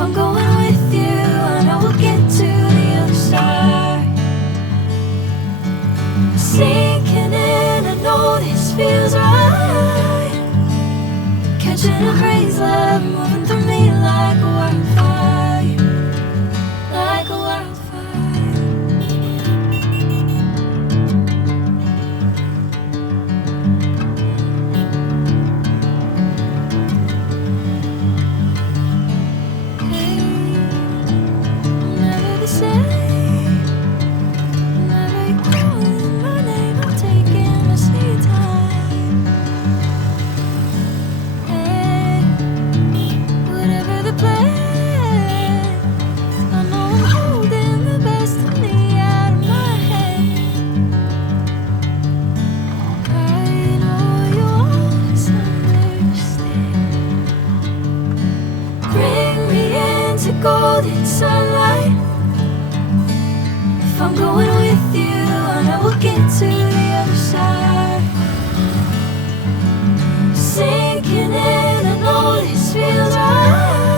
I'm going with you, I know we'll get to the other side. Sinking in, I know this feels right. Catching a breeze, love moving through me like a wildfire, like a wildfire. Hey, never the same. Whenever you're calling my name, I'm taking my sweet time. Hey, whatever the plan, I know I'm holding the best of me out of my hand. I know you always understand. Bring me into golden sunlight. If I'm going with you, I know we'll get to the other side. Sinking in, I know this feels right.